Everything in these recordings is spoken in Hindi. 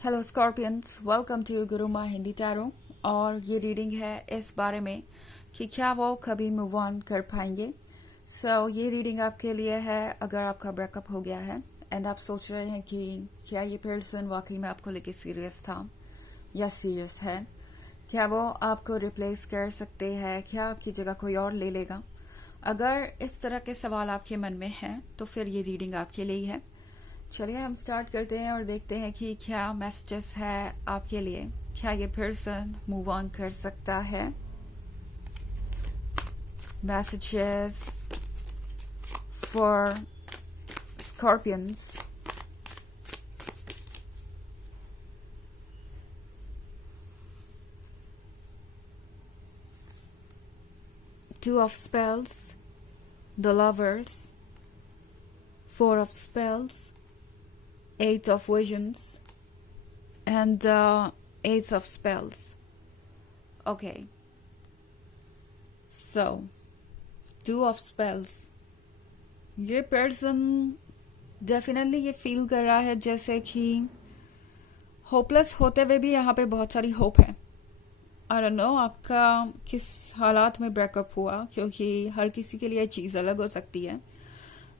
हेलो स्कॉर्पियंस, वेलकम टू गुरु माँ हिंदी टैरो। और ये रीडिंग है इस बारे में कि क्या वो कभी मूव ऑन कर पाएंगे। ये रीडिंग आपके लिए है अगर आपका ब्रेकअप हो गया है एंड आप सोच रहे हैं कि क्या ये पर्सन वाकई में आपको लेके सीरियस था या सीरियस है, क्या वो आपको रिप्लेस कर सकते हैं, क्या आपकी जगह कोई और ले लेगा। अगर इस तरह के सवाल आपके मन में हैं तो फिर ये रीडिंग आपके लिए ही है। चलिए हम स्टार्ट करते हैं और देखते हैं कि क्या मैसेजेस है आपके लिए। क्या ये पर्सन मूव ऑन कर सकता है? Messages for scorpions. Two of Spells, the Lovers, Four of Spells, Eight of Visions, and Eight of Spells. Okay. So, Two of Spells. ये पर्सन डेफिनेटली ये फील कर रहा है जैसे कि होपलेस होते हुए भी यहाँ पे बहुत सारी होप है। आई डोंट नो आपका किस हालात में ब्रेकअप हुआ, क्योंकि हर किसी के लिए चीज़ अलग हो सकती है।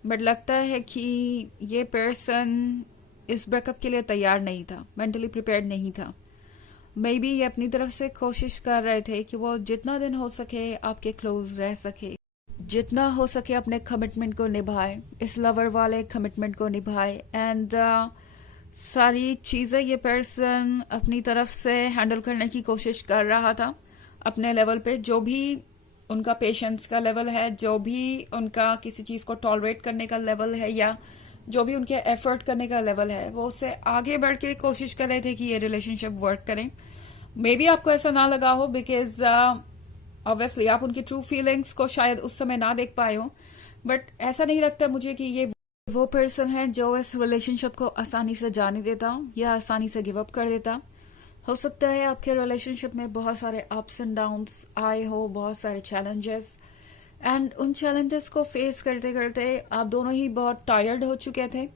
बट लगता है कि ये पर्सन इस ब्रेकअप के लिए तैयार नहीं था, मेंटली प्रिपेयर्ड नहीं था। मे बी ये अपनी तरफ से कोशिश कर रहे थे कि वो जितना दिन हो सके आपके क्लोज रह सके, जितना हो सके अपने कमिटमेंट को निभाए, इस लवर वाले कमिटमेंट को निभाए। एंड सारी चीज़ें ये पर्सन अपनी तरफ से हैंडल करने की कोशिश कर रहा था अपने लेवल पे। जो भी उनका पेशेंस का लेवल है, जो भी उनका किसी चीज़ को टॉलरेट करने का लेवल है, या जो भी उनके एफर्ट करने का लेवल है, वो उससे आगे बढ़ के कोशिश कर रहे थे कि ये रिलेशनशिप वर्क करें। मे बी आपको ऐसा ना लगा हो बिकॉज ऑब्वियसली आप उनकी ट्रू फीलिंग्स को शायद उस समय ना देख पाए हो। बट ऐसा नहीं लगता मुझे कि ये वो पर्सन है जो इस रिलेशनशिप को आसानी से जाने देता या आसानी से गिव अप कर देता। हो सकता है आपके रिलेशनशिप में बहुत सारे अप्स एंड डाउन्स आए हो, बहुत सारे चैलेंजेस, एंड उन चैलेंजेस को फेस करते करते आप दोनों ही बहुत टायर्ड हो चुके थे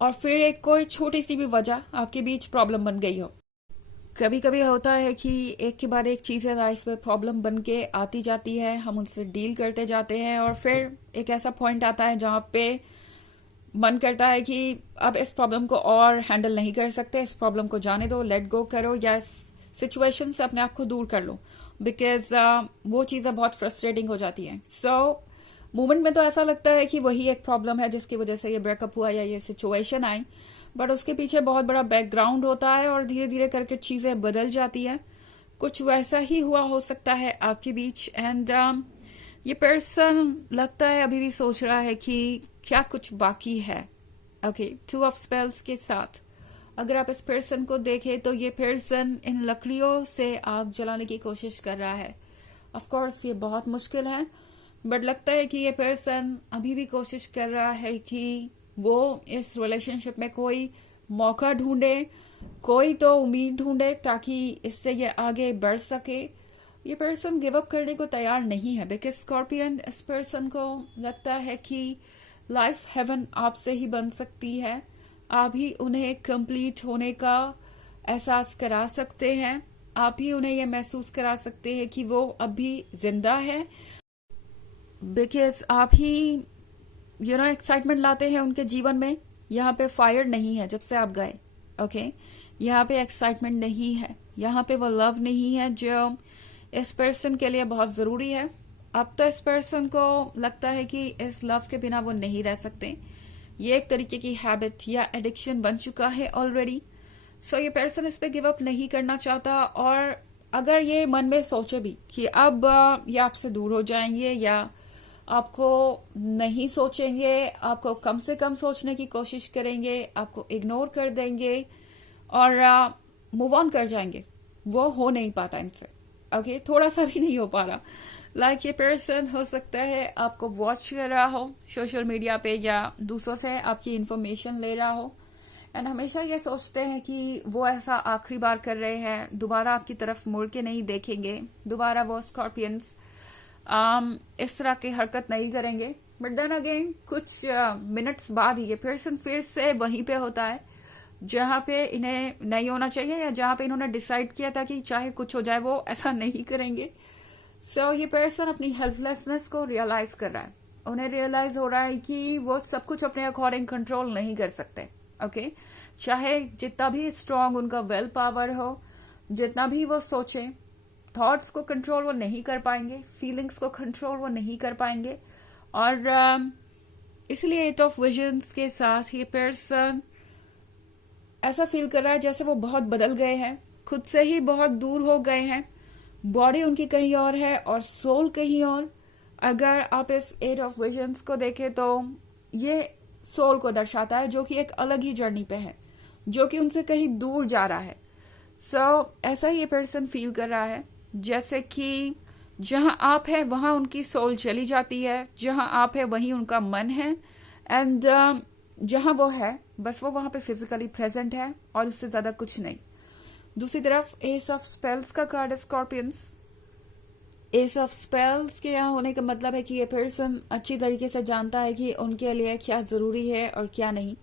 और फिर एक कोई छोटी सी भी वजह आपके बीच प्रॉब्लम बन गई हो। कभी कभी होता है कि एक के बाद एक चीज़ें लाइफ में प्रॉब्लम बन के आती जाती है, हम उनसे डील करते जाते हैं और फिर एक ऐसा पॉइंट आता है जहाँ पे मन करता है कि अब इस प्रॉब्लम को और हैंडल नहीं कर सकते, इस प्रॉब्लम को जाने दो, लेट गो करो, या इस सिचुएशन से अपने आप को दूर कर लो। बिकॉज वो चीज़ें बहुत फ्रस्ट्रेटिंग हो जाती हैं। मोमेंट में तो ऐसा लगता है कि वही एक प्रॉब्लम है जिसकी वजह से ये ब्रेकअप हुआ या ये सिचुएशन आई, बट उसके पीछे बहुत बड़ा बैकग्राउंड होता है और धीरे धीरे करके चीज़ें बदल जाती है। कुछ वैसा ही हुआ हो सकता है आपके बीच। एंड ये पर्सन लगता है अभी भी सोच रहा है कि क्या कुछ बाकी है। ओके, टू ऑफ स्पेल्स के साथ अगर आप इस पर्सन को देखें तो ये पर्सन इन लकड़ियों से आग जलाने की कोशिश कर रहा है। ऑफ कोर्स ये बहुत मुश्किल है, बट लगता है कि ये पर्सन अभी भी कोशिश कर रहा है कि वो इस रिलेशनशिप में कोई मौका ढूंढे, कोई तो उम्मीद ढूंढे ताकि इससे ये आगे बढ़ सके। ये पर्सन गिव अप करने को तैयार नहीं है बिकॉज स्कॉर्पियन इस पर्सन को लगता है कि लाइफ हेवन आपसे ही बन सकती है। आप ही उन्हें कंप्लीट होने का एहसास करा सकते हैं, आप ही उन्हें यह महसूस करा सकते हैं कि वो अभी जिंदा है, बिकॉज आप ही एक्साइटमेंट लाते हैं उनके जीवन में। यहाँ पे फायर नहीं है जब से आप गए। ओके, यहाँ पे एक्साइटमेंट नहीं है, यहाँ पे वो लव नहीं है जो इस पर्सन के लिए बहुत जरूरी है। अब तो इस पर्सन को लगता है कि इस लव के बिना वो नहीं रह सकते। ये एक तरीके की हैबिट या एडिक्शन बन चुका है ऑलरेडी। ये पर्सन इस पे गिव अप नहीं करना चाहता। और अगर ये मन में सोचे भी कि अब ये आपसे दूर हो जाएंगे या आपको नहीं सोचेंगे, आपको कम से कम सोचने की कोशिश करेंगे, आपको इग्नोर कर देंगे और मूव ऑन कर जाएंगे, वो हो नहीं पाता इनसे। ओके, थोड़ा सा भी नहीं हो पा रहा। लाइक ये पर्सन हो सकता है आपको वॉच कर रहा हो सोशल मीडिया पे या दूसरों से आपकी इंफॉर्मेशन ले रहा हो एंड हमेशा ये सोचते हैं कि वो ऐसा आखिरी बार कर रहे हैं, दोबारा आपकी तरफ मुड़ के नहीं देखेंगे, दोबारा वो स्कॉर्पियंस इस तरह की हरकत नहीं करेंगे। बट देन अगेन कुछ मिनट्स बाद ही ये पर्सन फिर से वहीं पे होता है जहां पे इन्हें नहीं होना चाहिए या जहां पे इन्होंने डिसाइड किया था कि चाहे कुछ हो जाए वो ऐसा नहीं करेंगे। सो ये पर्सन अपनी हेल्पलेसनेस को रियलाइज कर रहा है। उन्हें रियलाइज हो रहा है कि वो सब कुछ अपने अकॉर्डिंग कंट्रोल नहीं कर सकते। ओके, चाहे जितना भी स्ट्रांग उनका विल पावर हो, जितना भी वो सोचे, थॉट्स को कंट्रोल वो नहीं कर पाएंगे, फीलिंग्स को कंट्रोल वो नहीं कर पाएंगे। और इसलिए 8 ऑफ विजन्स के साथ ये पर्सन ऐसा फील कर रहा है जैसे वो बहुत बदल गए हैं, खुद से ही बहुत दूर हो गए हैं। बॉडी उनकी कहीं और है और सोल कहीं और। अगर आप इस 8 ऑफ विजन्स को देखें तो ये सोल को दर्शाता है, जो कि एक अलग ही जर्नी पे है, जो कि उनसे कहीं दूर जा रहा है। ऐसा ही ये पर्सन फील कर रहा है जैसे कि जहां आप है वहां उनकी सोल चली जाती है, जहां आप है वहीं उनका मन है। एंड जहां वो है बस वो वहां पे फिजिकली प्रेजेंट है और उससे ज्यादा कुछ नहीं। दूसरी तरफ एस ऑफ स्पेल्स का कार्ड है स्कॉर्पियंस। एस ऑफ स्पेल्स के यहाँ होने का मतलब है कि ये पर्सन अच्छी तरीके से जानता है कि उनके लिए क्या जरूरी है और क्या नहीं।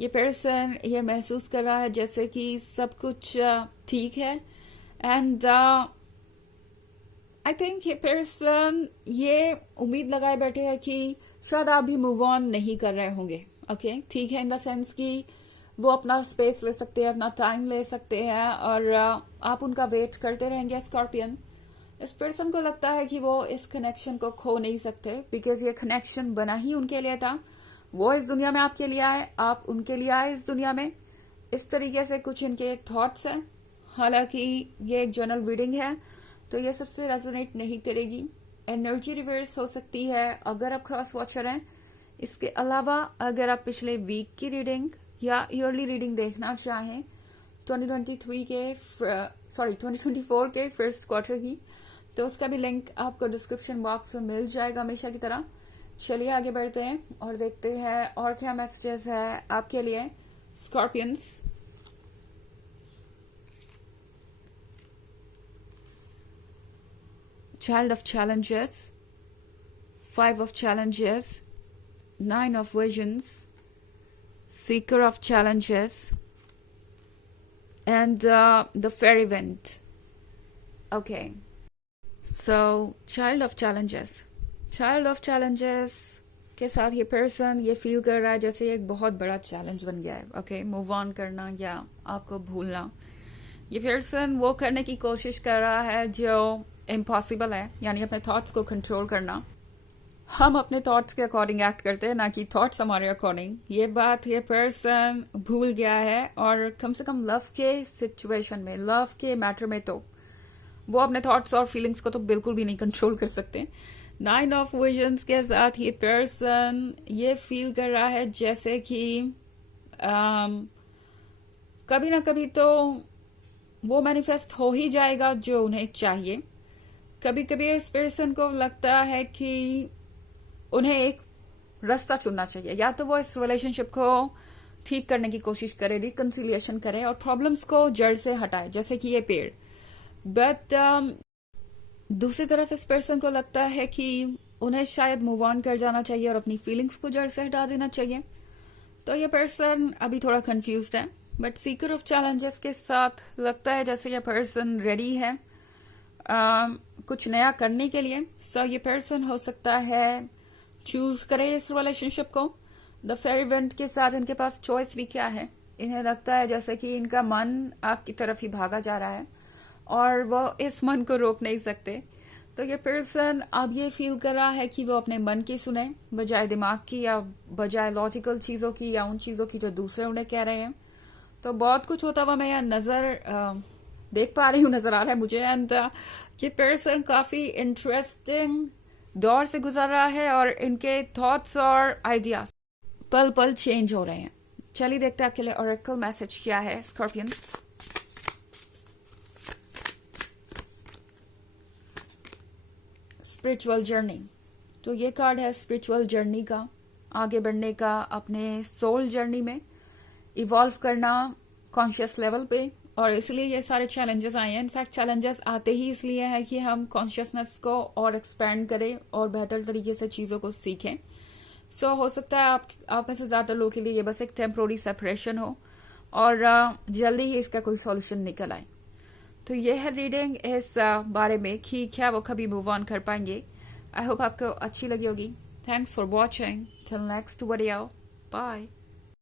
ये पर्सन ये महसूस कर रहा है जैसे कि सब कुछ ठीक है। एंड आई थिंक ये पर्सन ये उम्मीद लगाए बैठे हैं कि शायद आप भी मूव ऑन नहीं कर रहे होंगे। ओके, ठीक है, इन द सेंस कि वो अपना स्पेस ले सकते हैं, अपना टाइम ले सकते हैं और आप उनका वेट करते रहेंगे स्कॉर्पियन। इस पर्सन को लगता है कि वो इस कनेक्शन को खो नहीं सकते, बिकॉज ये कनेक्शन बना ही उनके लिए था। वो इस दुनिया में आपके लिए आए, आप उनके लिए आए इस दुनिया में। इस तरीके से कुछ इनके थॉट्स हैं। हालांकि ये एक जनरल रीडिंग है तो ये सबसे रेजोनेट नहीं करेगी। एनर्जी रिवर्स हो सकती है अगर आप क्रॉस वॉचर हैं। इसके अलावा अगर आप पिछले वीक की रीडिंग या ईयरली रीडिंग देखना चाहें 2024 के फर्स्ट क्वार्टर की, तो उसका भी लिंक आपको डिस्क्रिप्शन बॉक्स में मिल जाएगा हमेशा की तरह। चलिए आगे बढ़ते हैं और देखते हैं और क्या मैसेजेस है आपके लिए Scorpions. Child of challenges, 5 of challenges, 9 of visions, seeker of challenges, and the fairy wind. Okay, so child of challenges के साथ ये पर्सन ये फील कर रहा है जैसे एक बहुत बड़ा चैलेंज बन गया है। ओके, मूव ऑन करना या आपको भूलना। ये पर्सन वो करने की कोशिश कर रहा है जो इम्पॉसिबल है, यानी अपने थॉट्स को कंट्रोल करना। हम अपने थॉट्स के अकॉर्डिंग एक्ट करते हैं, ना कि थॉट्स हमारे अकॉर्डिंग। ये बात ये पर्सन भूल गया है और कम से कम लव के सिचुएशन में, लव के मैटर में तो वो अपने थॉट्स और फीलिंग्स को तो बिल्कुल भी नहीं कंट्रोल कर सकते। 9 ऑफ विजन्स के साथ ये पर्सन ये फील कर रहा है जैसे कि कभी ना कभी तो वो मैनिफेस्ट हो ही जाएगा जो उन्हें चाहिए। कभी कभी इस पर्सन को लगता है कि उन्हें एक रास्ता चुनना चाहिए, या तो वो इस रिलेशनशिप को ठीक करने की कोशिश करे, रिकंसिलिएशन करे और प्रॉब्लम्स को जड़ से हटाए, जैसे कि ये पेड़। बट दूसरी तरफ इस पर्सन को लगता है कि उन्हें शायद मूव ऑन कर जाना चाहिए और अपनी फीलिंग्स को जड़ से हटा देना चाहिए। तो ये पर्सन अभी थोड़ा कंफ्यूज्ड है। बट सीकर ऑफ चैलेंजेस के साथ लगता है जैसे ये पर्सन रेडी है कुछ नया करने के लिए। सो ये पर्सन हो सकता है चूज करे इस रिलेशनशिप को। द फेरी विंड के साथ इनके पास चॉइस भी क्या है। इन्हें लगता है जैसे कि इनका मन आपकी तरफ ही भागा जा रहा है और वो इस मन को रोक नहीं सकते। तो ये पर्सन अब ये फील कर रहा है कि वो अपने मन की सुने बजाय दिमाग की, या बजाय लॉजिकल चीजों की, या उन चीजों की जो दूसरे उन्हें कह रहे हैं। तो बहुत कुछ होता हुआ मैं यहाँ देख पा रही हूँ, नजर आ रहा है मुझे। एंड ये पर्सन काफी इंटरेस्टिंग दौर से गुजर रहा है और इनके थॉट्स और आइडियाज पल पल चेंज हो रहे हैं। चलिए देखते हैं आपके लिए ऑरेकल मैसेज क्या है स्कॉर्पियन। स्पिरिचुअल जर्नी, तो ये कार्ड है स्पिरिचुअल जर्नी का, आगे बढ़ने का, अपने सोल जर्नी में इवॉल्व करना कॉन्शियस लेवल पे। और इसलिए ये सारे चैलेंजेस आए हैं। इनफैक्ट चैलेंजेस आते ही इसलिए है कि हम कॉन्शियसनेस को और एक्सपेंड करें और बेहतर तरीके से चीजों को सीखें। सो हो सकता है आप में से ज्यादा लोगों के लिए ये बस एक टेम्पोररी सेपरेशन हो, और जल्दी ही इसका कोई सॉल्यूशन निकल आए। तो ये है रीडिंग इस बारे में कि क्या वो कभी मूव ऑन कर पाएंगे। आई होप आपको अच्छी लगी होगी। Thanks for watching. Till next video, bye.